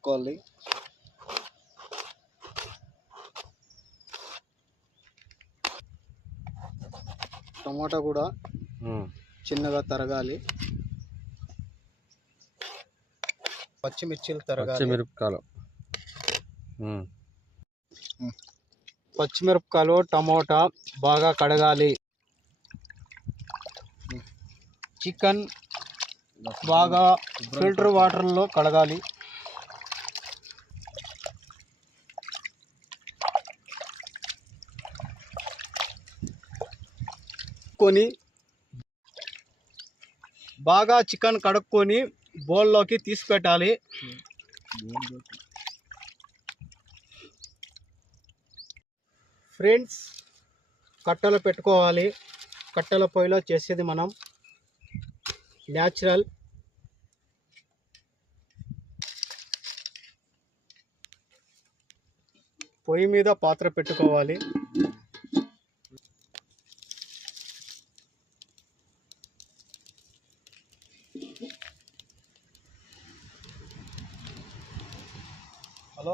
కలుపుకోవాలి. టమాటా కూడా చిన్నగా తరగాలి. పచ్చిమిర్చిలు తరగాలి. పచ్చిమిరపకాయలు టమోటా బాగా కడగాలి. చికెన్ బాగా ఫిల్టర్ వాటర్లో కడగాలి. బాగా చికెన్ కడుక్కొని బౌల్లోకి తీసి పెట్టాలి. ఫ్రెండ్స్, కట్టెలు పెట్టుకోవాలి. కట్టెల పొయ్యిలో చేసేది మనం న్యాచురల్. పొయ్యి మీద పాత్ర పెట్టుకోవాలి. హలో,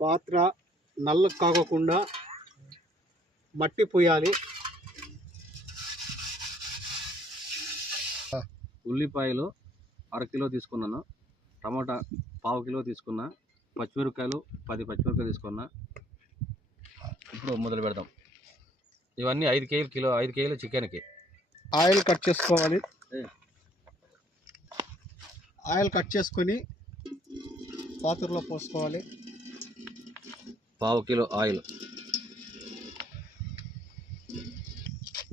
పాత్ర నల్ల కాగకుండా మట్టి పోయాలి. ఉల్లిపాయలు 1/2 కిలో తీసుకున్నాను. టమాటా 1/2 కిలో తీసుకున్నా. పచ్చిమిరపకాయలు 10 పచ్చిమిరపకాయలు తీసుకున్నా. ఇప్పుడు మొదలు పెడదాం. ఇవన్నీ 5 కేజీలు చికెన్కి. ఆయిల్ కట్ చేసుకోవాలి. ఆయిల్ కట్ చేసుకొని పాత్రలో పోసుకోవాలి. 1/2 కిలో ఆయిల్,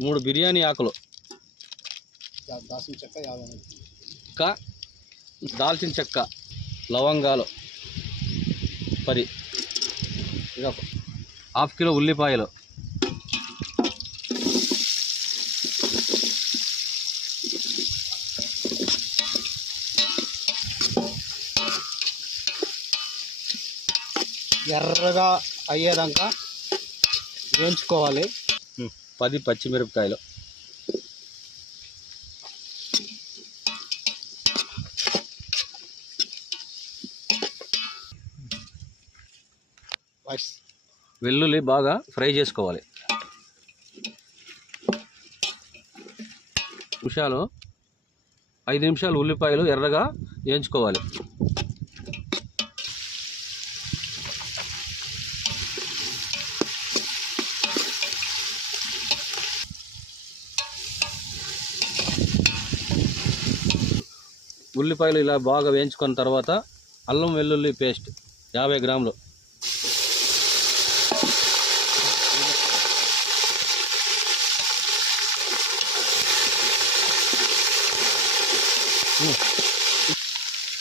3 బిర్యానీ ఆకులు, దాల్చిన చెక్క, లవంగాలు 10, 1/2 కిలో ఉల్లిపాయలు, ఎర్రగా అయ్యేదాకా వేయించుకోవాలి. 10 పచ్చిమిరపకాయలు, వెల్లుల్లి బాగా ఫ్రై చేసుకోవాలి. 5 నిమిషాలు ఉల్లిపాయలు ఎర్రగా వేయించుకోవాలి. ఉల్లిపాయలు ఇలా బాగా వేయించుకున్న తర్వాత అల్లం వెల్లుల్లి పేస్ట్ 50 గ్రాములు,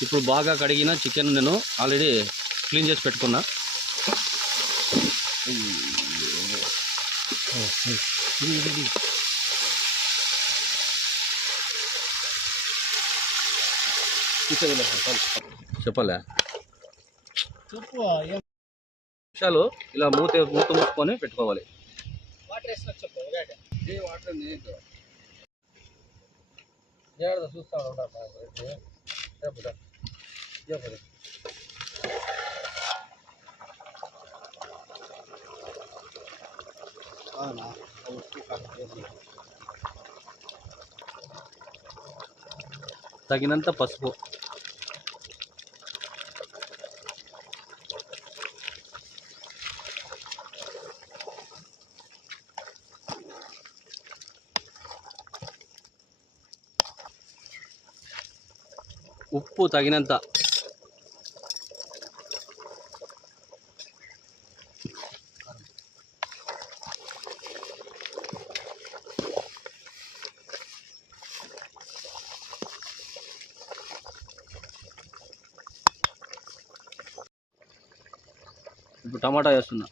ఇప్పుడు బాగా కడిగిన చికెన్ నేను ఆల్రెడీ క్లీన్ చేసి పెట్టుకున్నా. చెప్పలే నిమిషాలు ఇలా మూత మూసుకొని పెట్టుకోవాలి. చూస్తా తగినంత పసుపు, ఉప్పు తగినంత, ఇప్పుడు టమాటా వేస్తున్నా.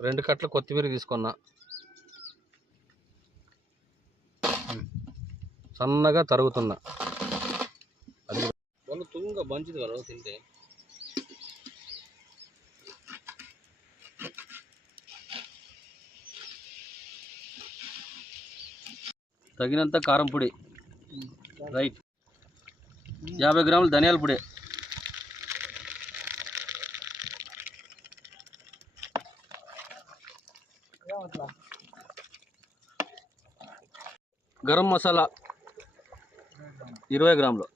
2 కట్టలు కొత్తిమీర తీసుకున్నా, సన్నగా తరుగుతున్నా. అది వాళ్ళు తుంగ మంచిది కదా తింటే. తగినంత కారం పొడి, రైట్. 50 గ్రాములు ధనియాల పొడి, గరం మసాలా 20 గ్రాములు,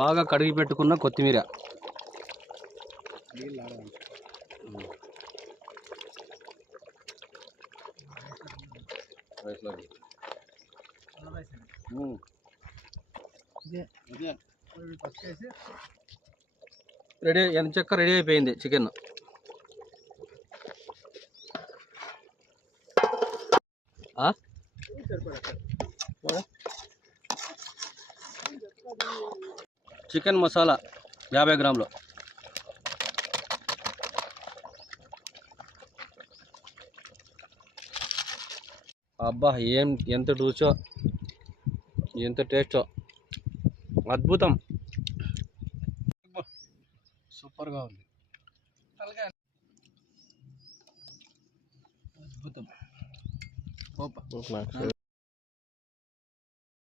బాగా కడిగి పెట్టుకున్న కొత్తిమీర, రెడీ. ఎంచక్క రెడీ అయిపోయింది చికెన్. చికెన్ మసాలా 50 గ్రాములు, అబ్బా ఎంత రుచో, ఎంత టేస్టో, అద్భుతం. సూపర్గా ఉంది. అద్భుతం.